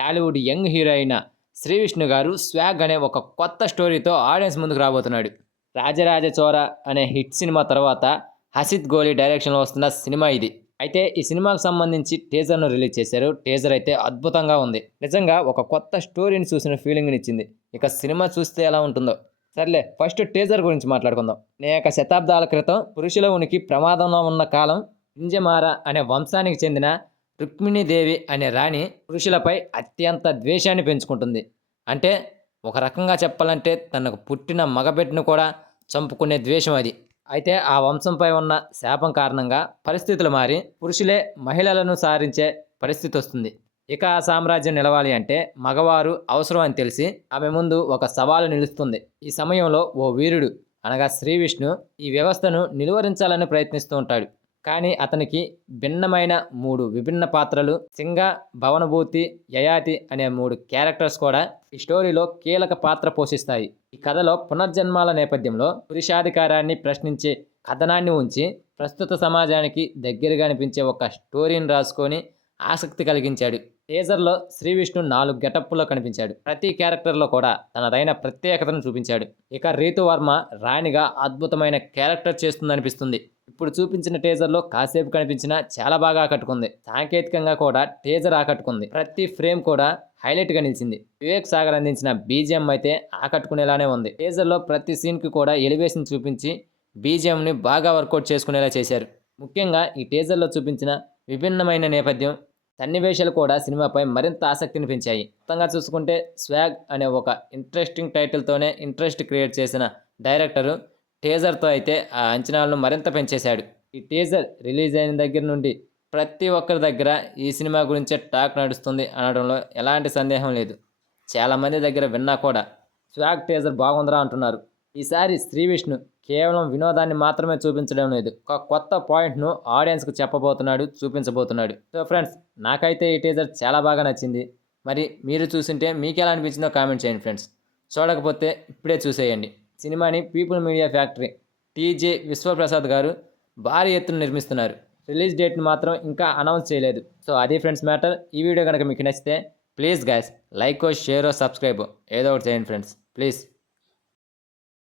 Tollywood young hero అయిన శ్రీ విష్ణు గారు 'swag' అనే ఒక కొత్త స్టోరీతో ఆడియన్స్ ముందుకు రాబోతున్నాడు. 'రాజరాజ చోర' అనే హిట్ సినిమా తర్వాత హసిత్ గోలి డైరెక్షన్లో వస్తున్న సినిమా ఇది. అయితే ఈ సినిమాకు సంబంధించి టీజర్ను రిలీజ్ చేశారు. టీజర్ అయితే అద్భుతంగా ఉంది. నిజంగా ఒక కొత్త స్టోరీని చూసిన ఫీలింగ్నిచ్చింది. ఇక సినిమా చూస్తే ఎలా ఉంటుందో. సర్లే, ఫస్ట్ టీజర్ గురించి మాట్లాడుకుందాం. అనేక శతాబ్దాల క్రితం పురుషుల ఉనికి ప్రమాదంలో ఉన్న కాలం ఇంజమార అనే వంశానికి చెందిన రుక్మిణీదేవి అనే రాణి పురుషులపై అత్యంత ద్వేషాన్ని పెంచుకుంటుంది. అంటే ఒక రకంగా చెప్పాలంటే తనకు పుట్టిన మగబిడ్డను కూడా చంపుకునే ద్వేషం అది. అయితే ఆ వంశంపై ఉన్న శాపం కారణంగా పరిస్థితులు మారి పురుషులే మహిళలను సారించే పరిస్థితి వస్తుంది. ఇక ఆ సామ్రాజ్యం నిలవాలి అంటే మగవారు అవసరం అని తెలిసి ఆమె ముందు ఒక సవాలు నిలుస్తుంది. ఈ సమయంలో ఓ వీరుడు అనగా శ్రీ విష్ణు ఈ వ్యవస్థను నిలువరించాలని ప్రయత్నిస్తూ ఉంటాడు. కానీ అతనికి భిన్నమైన 3 విభిన్న పాత్రలు, సింగ, భవనభూతి, యయాతి అనే 3 క్యారెక్టర్స్ కూడా ఈ స్టోరీలో కీలక పాత్ర పోషిస్తాయి. ఈ కథలో పునర్జన్మాల నేపథ్యంలో పురుషాధికారాన్ని ప్రశ్నించే కథనాన్ని ఉంచి ప్రస్తుత సమాజానికి దగ్గరగా అనిపించే ఒక స్టోరీని రాసుకొని ఆసక్తి కలిగించాడు. టీజర్లో శ్రీ విష్ణు 4 గెటప్పుల్లో కనిపించాడు. ప్రతి క్యారెక్టర్లో కూడా తనదైన ప్రత్యేకతను చూపించాడు. ఇక రీతు వర్మ రాణిగా అద్భుతమైన క్యారెక్టర్ చేస్తుందనిపిస్తుంది. ఇప్పుడు చూపించిన టీజర్లో కాసేపు కనిపించినా చాలా బాగా ఆకట్టుకుంది. సాంకేతికంగా కూడా టీజర్ ఆకట్టుకుంది. ప్రతి ఫ్రేమ్ కూడా హైలైట్గా నిలిచింది. వివేక్ సాగర్ అందించిన బీజిఎం అయితే ఆకట్టుకునేలానే ఉంది. టీజర్లో ప్రతి సీన్కి కూడా ఎలివేషన్ చూపించి బీజిఎంని బాగా వర్కౌట్ చేసుకునేలా చేశారు. ముఖ్యంగా ఈ టీజర్లో చూపించిన విభిన్నమైన నేపథ్యం, సన్నివేశాలు కూడా సినిమాపై మరింత ఆసక్తిని పెంచాయి. మొత్తంగా చూసుకుంటే 'స్వాగ్' అనే ఒక ఇంట్రెస్టింగ్ టైటిల్తోనే ఇంట్రెస్ట్ క్రియేట్ చేసిన డైరెక్టరు టీజర్తో అయితే ఆ అంచనాలను మరింత పెంచేశాడు. ఈ టీజర్ రిలీజ్ అయిన దగ్గర నుండి ప్రతి ఒక్కరి దగ్గర ఈ సినిమా గురించే టాక్ నడుస్తుంది అనడంలో ఎలాంటి సందేహం లేదు. చాలామంది దగ్గర విన్నా కూడా 'స్వాగ్' టీజర్ బాగుందిరా అంటున్నారు. ఈసారి శ్రీ విష్ణు కేవలం వినోదాన్ని మాత్రమే చూపించడం లేదు, ఒక కొత్త పాయింట్ను ఆడియన్స్కు చెప్పబోతున్నాడు, చూపించబోతున్నాడు. సో ఫ్రెండ్స్, నాకైతే ఈ టీజర్ చాలా బాగా నచ్చింది. మరి మీరు చూసింటే మీకు ఎలా అనిపించిందో కామెంట్ చేయండి ఫ్రెండ్స్. చూడకపోతే ఇప్పుడే చూసేయండి. సినిమాని People Media Factory TJ Vishwaprasad garu భారీ ఎత్తున నిర్మిస్తున్నారు. రిలీజ్ డేట్ని మాత్రం ఇంకా అనౌన్స్ చేయలేదు. సో అది ఫ్రెండ్స్ మ్యాటర్. ఈ వీడియో కనుక మీకు నచ్చితే please guys like, share, subscribe ఏదో ఒకటి చేయండి ఫ్రెండ్స్ ప్లీజ్.